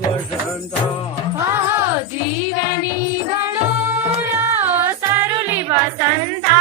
बसंता जीवनी घडून सरुली बसंता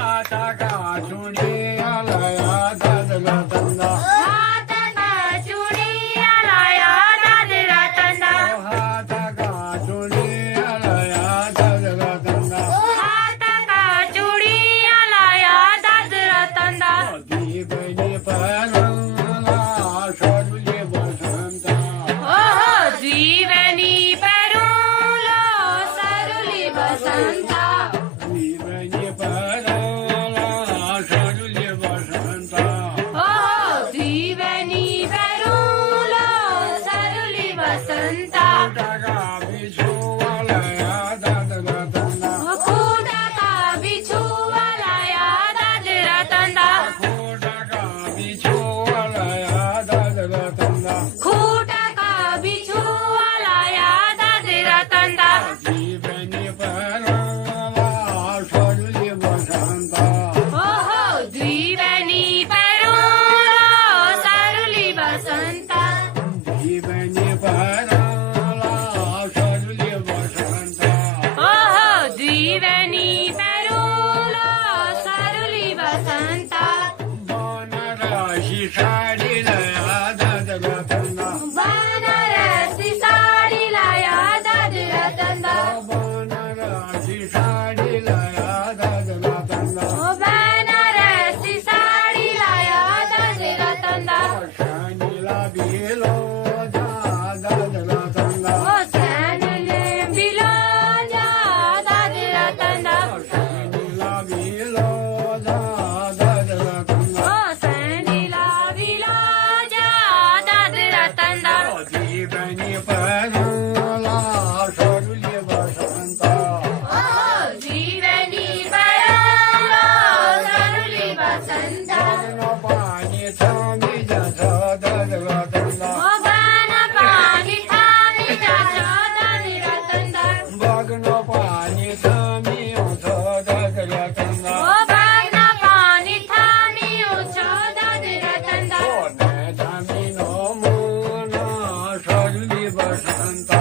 आता का चुणी आलया दादला तंदा हात का चुडी आलाया दादरा तंदा हात का चुणी आलया दादला तंदा हात का चुडी आलाया दादरा तंदा जीवनी परंगला सरुली बसंता जीवनी पेरूलो सरुली बसंता जीवनी परंगला सरुली बसंता जीवनी पेरूलो सरुली बसंता टाका बिछुवालया दादला तंदा खूटा का बिछुवालाया दादरा तंदा टाका बिछुवालया दादला तंदा खूटा का बिछुवालाया दादरा तंदा जीवनी परंगला सरुली बसंता जीवनी पेरूलो सरुली बसंता जीवनी परंगला सरुली बसंता जीवनी पेरूलो सरुली बसंता बनराशी साडीलया दादला तंदा बनारसी साडीलाया दादरा तंदा बनराशी साडीलया दादला तंदा बनारसी साडीलाया दादरा तंदा शानीला बिलो दादला तंदा सॅनले बिलो जा दादरा तंदा शानीला बिलो दादला तंदा सॅनीला बिलो जा दादरा तंदा जीवनी परंगला सरुली बसंता जीवनी पेरूलो सरुली बसंता पाणी थांबी जसा दादला तंदा गान पाणी थांबी जातो दादरा तंदा बघन पाणी थांबी दादला तंदा गान पाणी थांबी उचो दादरा तंदा थांबी नो मोना सरुली बसंता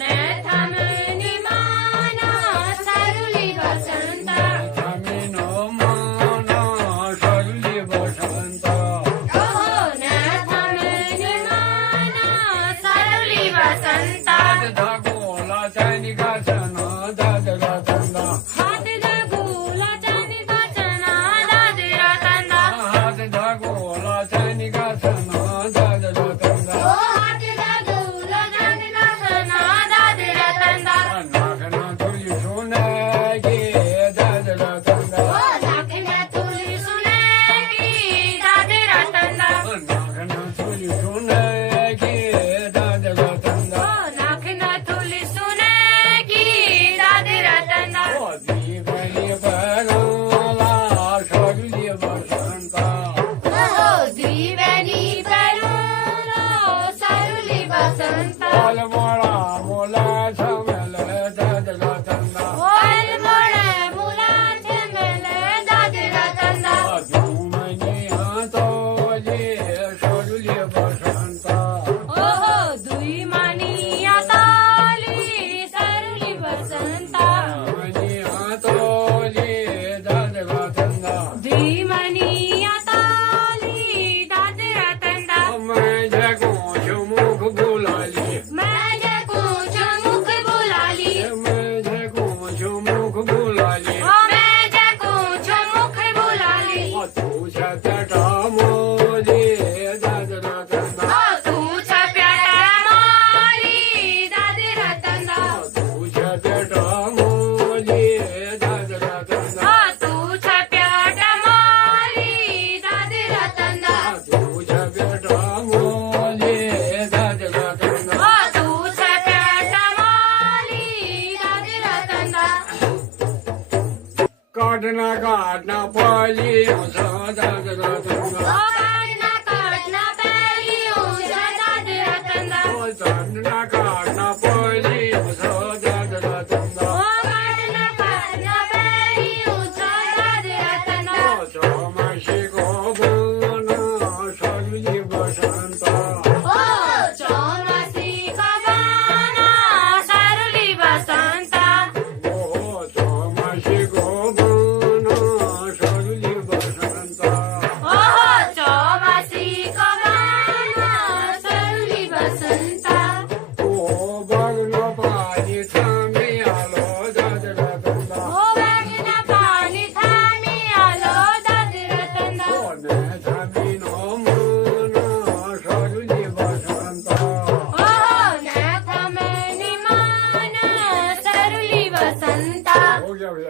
ने थांबी माना सरुली बसंता थांबी नो मोना सरुली बसंता ने थांबी माना सरुली बसंता धागोला त्यानी गासन दादला तंदा हात दागुला चांदी वाचना दादरा तंदा हात धागोला त्यानी गासन दादला तंदा हात दागुला चांदी वाचना दादरा तंदा नागना तुझी सोनागी दादला तंदा दाखल्या तुली सुने की दादरा तंदा नागना तुझी सोनागी दादला तंदा दाखल्या तुली सुने की दादरा तंदा जीवनी परंगला सरुली बसंता जीवनी पेरूलो सरुली बसंता पालमोळा मोला समल दादला तंदा मोळे मुलाचे मेले दादरा तंदा धूमनी हातोली सरुली बसंता दुई मानी आताली सरुली बसंता धूमनी हातोली दादला तंदा धीमनी आताली दादरा तंदा माझ्या कोश मुख बोलाली माझ्या कोच मुख बोलाली माझ्या कोश मुख बोलाली माझ्या कोच मुख बोलाली तुझ्या त्या मोदी दादला तंदा तुझ्या प्यारा मारी दादरा तंदा तुझ्या त्या मोदी दादला तंदा तुझ्या प्यारा मारी दादरा तंदा तुझ्या त्या मोदी दादला तंदा तुझ्या प्यारा मारी दादरा तंदा काढना पाली दादला तंदा काढना पहिली उजा दादरा तंदा काढना पाली दादला तंदा काढना पहिली उजा दादरा तंदा चोमाशी गोबन सरुली बसंता चोमा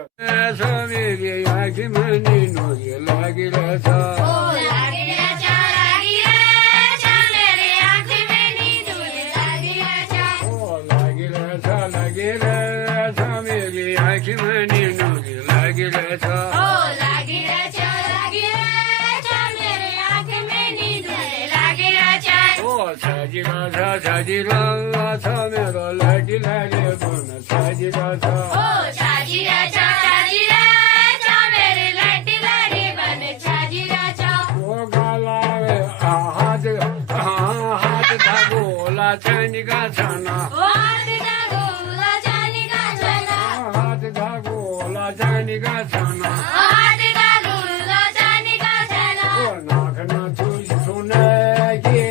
स्वामी आखी म्हणी नोगी लागिराचा ओ लागिराच्या लागिराच्या मेरे आँख में नींद लागिराच्या हो लागिराचा लागिराचा मेरी आखी म्हणी नोगी लागिराचा ओ लागिराच्या लागिराच्या मेरे आँख में नींद लागिराच्या हो साजिराचा साजिराचा मेरा लागी लागे पण साजिराचा ओ छाजीराच्या छाजीराच्या मेरे लाडीला रे बन छाजीराच्या हो गालावे हात धागोला छानी गाछाना ओ हात गागोला जानी गाछाना हात धागोला छानी गाछाना ओ हात गागोला जानी गाछाना हो नाखना तुझी सुने गे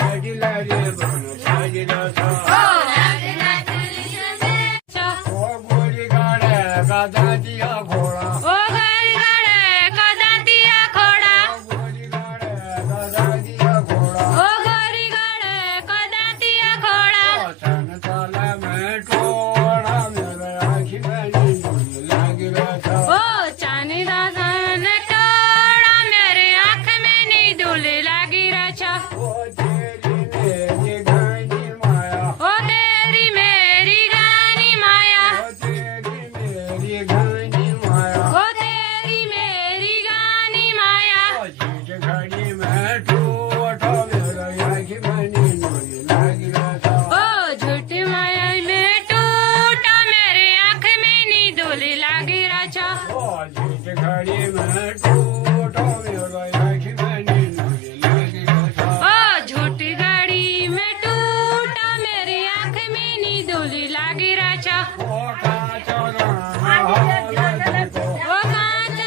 लागी लागे बन साजिराचा ओ लागना तुझी संदेशा हो गोरी गाड्या गादाजिया घोडा ओ घरी गाडे कदातिया खोडा गोरी गाड्या गादाजिया घोडा ओ घरी गाडे कदातिया खोडा छान चाला मैं टोळा मेरा आखी बनी नोगी लागिराचा ओ चानी दासन टोड़ा मेरे आँख में नींद लागिराच्या हो तेरी मेरी गाणी माया ओ तेरी मेरी गानी माया हो तेरी मेरी गाणी माया ओ तेरी मेरी गानी माया हो झीज घडी मैं टोळा मेरा आखी बनी नोगी लागिराचा ओ झूठी माया में टूटा मेरे आँख में नींद लागिराच्या हो झीज घडी मैं टोळा मेरा आखी बनी नोगी लागिराचा ओ झूठी गाड़ी में टूटा मेरी आँख में नींद लागिराच्या हो काचना हालदिको ओ कांच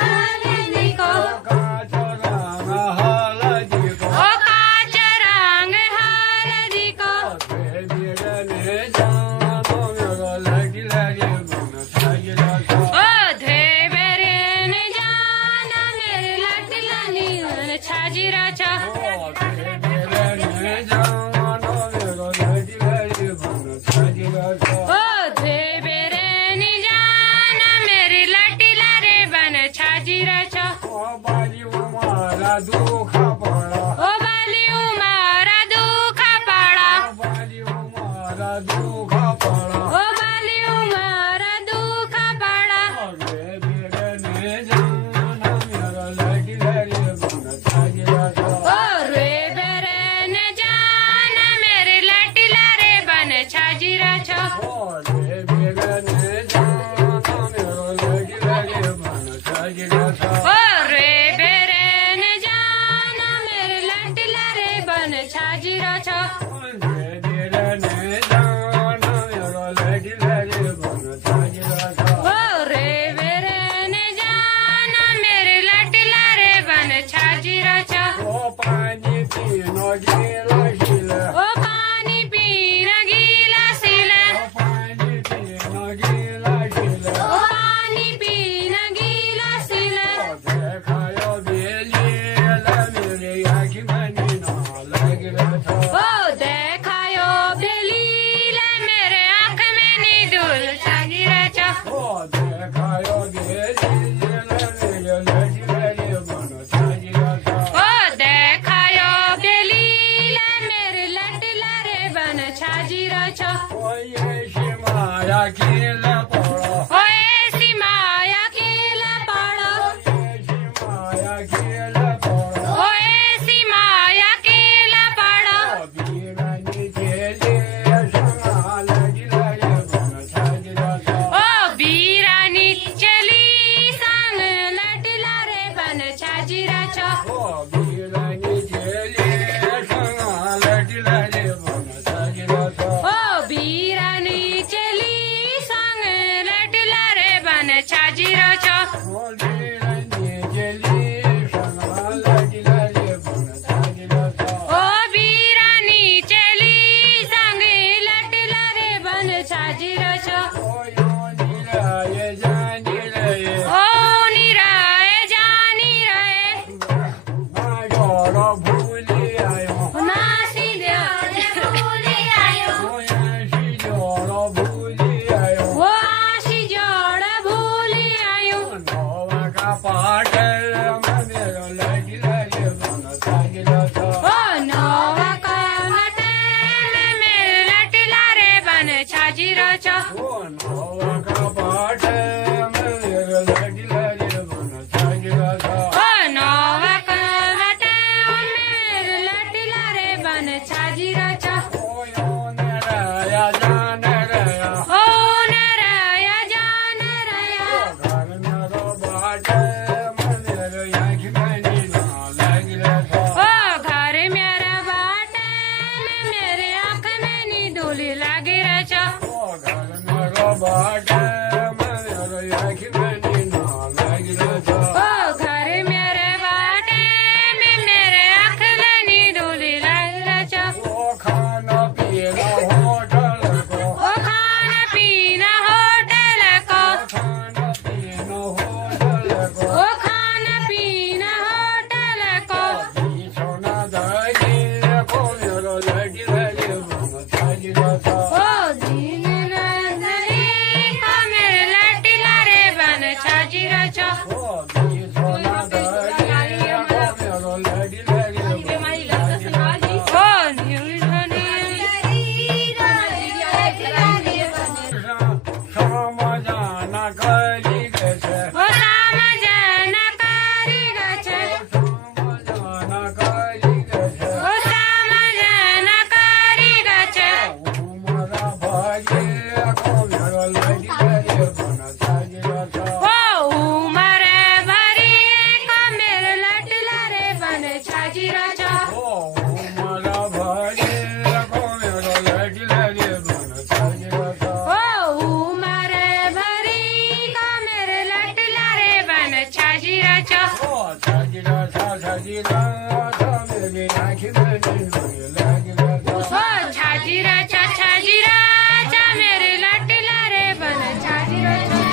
हालदिको काचना हालदिको ओ कांच रंग हालदिको बेबिरने जानो मेरा लागी लागे बन साजिराचा ओ धेबेरे न जाना मेरे लाडलानी छाजीराच्या हो बेबिरने जानो मेरा लागी लागे बन साजिराचा ओ धेबेरे न जाना मेरी लाडीला रे बन छाजीराच्या हो बाजी उमारा दुखा पडा ओ बाली उमारा दुखा पाडा बाजी उमारा दुखा पडा ओ बाली उमारा दुखा पाडा बेबिरने जानो मेरा लागी लागे बन साजिराचा ओ रे बेरे न जाना मेरे लाडीला रे बन छाजीराच्या हो बेबिरने जानो मेरा लागी लागे बन साजिराचा ओ रे बेरे न जाना मेरे लाडीला रे बन छाजीराच्या बेबिरने जानो मेरा लागी लागे बन साजिराचा ओ रे बेरे न जाना मेरे लाडीला रे बन छाजीराच्या हो पाणी पिनो गेला शिला ओ पाणी पीन गीला सिले हो पाणी पिनो गेला शिला ओ पाणी पीन गीला सिले देखायो बेलीला मेरे आखी बनी ना लागिराचा ओ देखायो बेलीला मेरे आँख में नींद छाजीराच्या हो देखायो बेलीला मेरे लागी लागे बन साजिराचा ओ देखायो बेलीला मेरे लाडीला रे बन छाजीराच्या हो येशी माया केला पोळा ओ ऐसी माया केला पाडा येशी माया केला पोळा ओ ऐसी माया केला पाडा बिराणी केली शमा लागी लागे बन साजिराचा ओ बीरानी चली सांग लाडीला रे बन छाजीराच्या हो बिराणी केली शमा लागी लागे बन साजिराचा ओ बीरानी चली सांग लाडीला छाजी राजा ओ नवा कपाट मेरे लटिला रे बन छाजीरा छा ओ नवा कवाटे मेरे लटिला रे बन छाजी राजा ओ यो नराया जान रया ओ नराया जान रया घर मेरो बाट मेरे आँख में नीला लगिला छा ओ घर मेरा बाटे में मेरे आँख में नी डोली लागे राजा ओ घर मेरो बाट मेरे आँख में नीला लगिला छा ओ घर मेरे बाटे में मेरे आँख में नी डोली लागे राजा ओ खाना पीना होटल को ओ खाना पीना होटल को खाना पीना होटल को ओ खाना पीना होटल को सोना दाई को मेरो लगिला रे बन छाजीरा छा ओ दिन रंजनी का मेरे लटिला रे बन छाजी राजा ओ सोना दाई को मेरो लगिला रे बन छाजीरा छा ओ निर्धनी समाधान करी गए ओ राम जन करी गछे समाधान करी गए ओ राम जन करी गछे उमरा भागे को मेरो लगिला रे बन छाजीरा छा ओ उमर भरी का मेरे लटिला रे बन छाजी राजा ओ उमरा भागे को मेरो लगिला रे बन छाजीरा छा ओ उमर भरी का मेरे लटिला रे बन छाजी राजा ओ छाजीरा छा मेरे आँख में नीला लगिला छा ओ छाजी राजा मेरे लटिला रे बन छाजी राजा